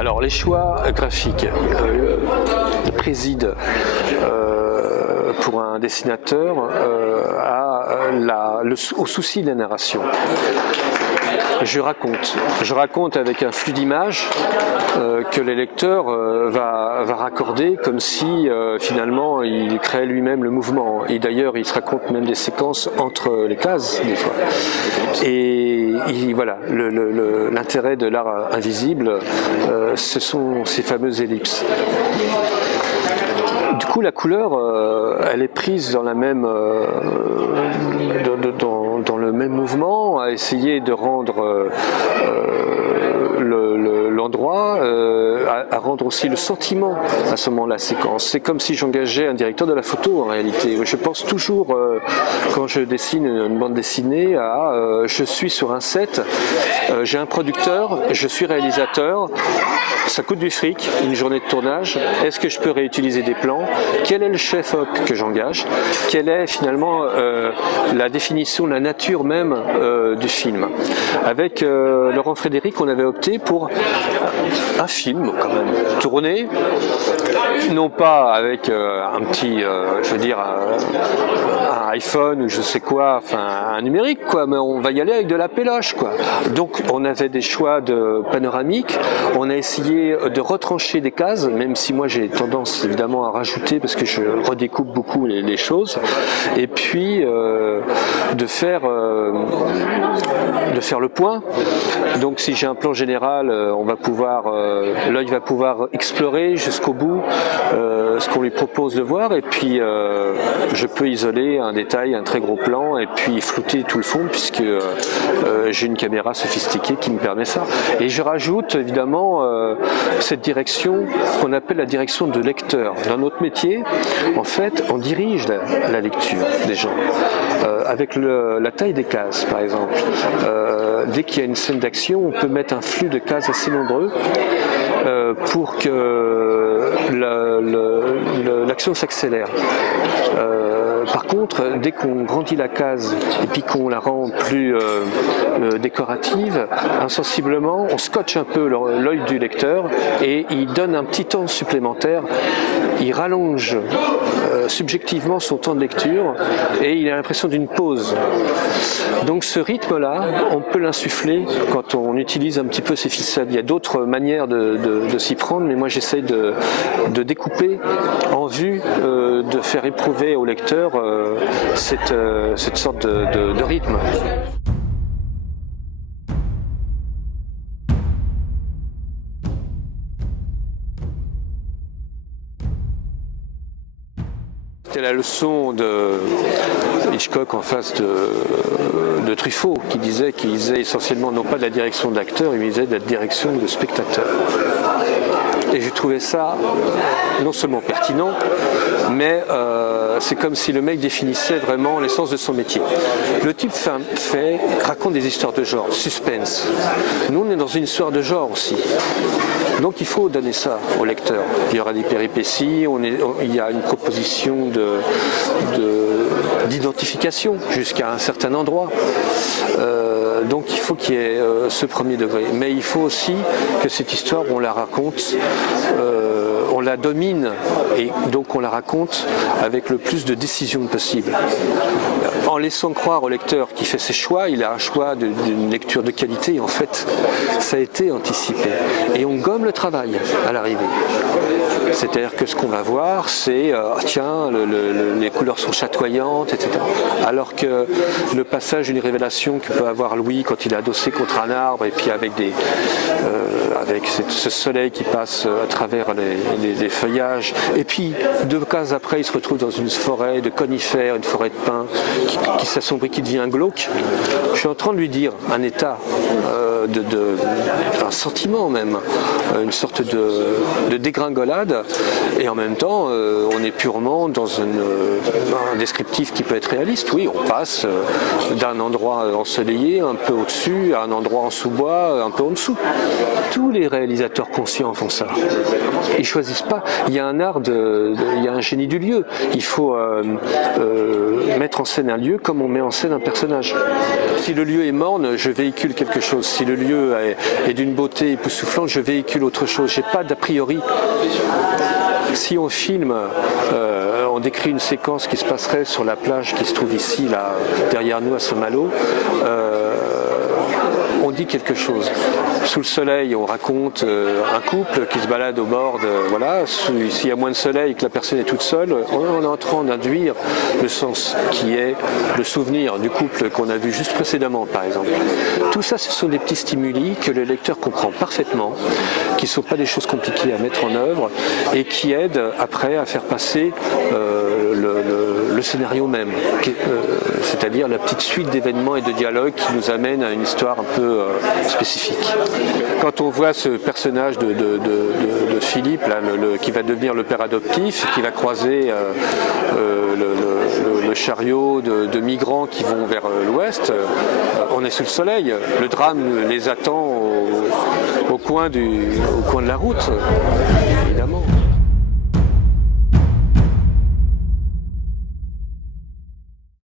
Alors les choix graphiques président pour un dessinateur au souci de la narration. Je raconte avec un flux d'images que le lecteur va raccorder comme si finalement il créait lui-même le mouvement. Et d'ailleurs il se raconte même des séquences entre les cases des fois. Et voilà, l'intérêt de l'art invisible, ce sont ces fameuses ellipses. Du coup, la couleur, elle est prise dans la même, dans le même mouvement, à essayer de rendre l'endroit, à rendre aussi le sentiment à ce moment de la séquence. C'est comme si j'engageais un directeur de la photo en réalité. Je pense toujours, quand je dessine une bande dessinée, à je suis sur un set, j'ai un producteur, je suis réalisateur, ça coûte du fric, une journée de tournage, est-ce que je peux réutiliser des plans? Quel est le chef-op que j'engage? Quelle est finalement la définition, la nature même du film? Avec Laurent Frédéric, on avait opté pour un film quand même, tourné, non pas avec un petit, je veux dire, un iPhone ou je sais quoi, enfin un numérique quoi, mais on va y aller avec de la péloche quoi. Donc on avait des choix de panoramique, on a essayé de retrancher des cases, même si moi j'ai tendance évidemment à rajouter parce que je redécoupe beaucoup les choses, et puis de faire le point. Donc si j'ai un plan général, on va pouvoir, l'œil va pouvoir explorer jusqu'au bout ce qu'on lui propose de voir, et puis je peux isoler un détail, un très gros plan, et puis flouter tout le fond puisque j'ai une caméra sophistiquée qui me permet ça. Et je rajoute évidemment cette direction qu'on appelle la direction de lecteur. Dans notre métier, en fait, on dirige la lecture des gens avec la taille des cases, par exemple. Dès qu'il y a une scène d'action, on peut mettre un flux de cases assez nombreux pour que l'action s'accélère. Par contre, dès qu'on grandit la case et puis qu'on la rend plus décorative, insensiblement, on scotche un peu l'œil du lecteur et il donne un petit temps supplémentaire. Il rallonge subjectivement son temps de lecture et il a l'impression d'une pause. Donc ce rythme-là, on peut l'insuffler quand on utilise un petit peu ces ficelles. Il y a d'autres manières de s'y prendre, mais moi j'essaie de découper en vue de faire éprouver au lecteur cette sorte de rythme. C'était la leçon de Hitchcock en face de Truffaut, qui disait qu'il faisait essentiellement non pas de la direction d'acteur, il faisait de la direction de spectateur. Et j'ai trouvé ça non seulement pertinent, mais c'est comme si le mec définissait vraiment l'essence de son métier. Le type raconte des histoires de genre, suspense. Nous, on est dans une histoire de genre aussi. Donc il faut donner ça au lecteur. Il y aura des péripéties, il y a une proposition d'identification jusqu'à un certain endroit. Donc il faut qu'il y ait ce premier degré. Mais il faut aussi que cette histoire, on la raconte, on la domine et donc on la raconte avec le plus de décision possible. En laissant croire au lecteur qui fait ses choix, il a un choix d'une lecture de qualité. En fait, ça a été anticipé. Et on gomme le travail à l'arrivée. C'est-à-dire que ce qu'on va voir, c'est tiens, les couleurs sont chatoyantes, etc. Alors que le passage d'une révélation que peut avoir Louis quand il est adossé contre un arbre et puis avec ce soleil qui passe à travers les feuillages, et puis 2 cases après il se retrouve dans une forêt de conifères, une forêt de pins qui s'assombrit, qui devient glauque. Je suis en train de lui dire un état, un sentiment même, une sorte de dégringolade et en même temps on est purement dans un descriptif qui peut être réaliste. Oui, on passe d'un endroit ensoleillé un peu au-dessus à un endroit en sous-bois un peu en dessous. Tous les réalisateurs conscients font ça. Ils choisissent pas. Il y a un art, il y a un génie du lieu. Il faut mettre en scène un lieu comme on met en scène un personnage. Si le lieu est morne, je véhicule quelque chose. Si le lieu est d'une beauté époustouflante, je véhicule autre chose. J'ai pas d'a priori. Si on filme, on décrit une séquence qui se passerait sur la plage qui se trouve ici, là, derrière nous à Saint-Malo, on dit quelque chose. Sous le soleil, on raconte un couple qui se balade au bord voilà, s'il y a moins de soleil et que la personne est toute seule, on est en train d'induire le sens qui est le souvenir du couple qu'on a vu juste précédemment, par exemple. Tout ça, ce sont des petits stimuli que le lecteur comprend parfaitement, qui ne sont pas des choses compliquées à mettre en œuvre et qui aident après à faire passer le scénario même, c'est-à-dire la petite suite d'événements et de dialogues qui nous amène à une histoire un peu spécifique. Quand on voit ce personnage de Philippe, là, qui va devenir le père adoptif, qui va croiser le chariot de migrants qui vont vers l'ouest, on est sous le soleil. Le drame les attend au coin de la route, évidemment.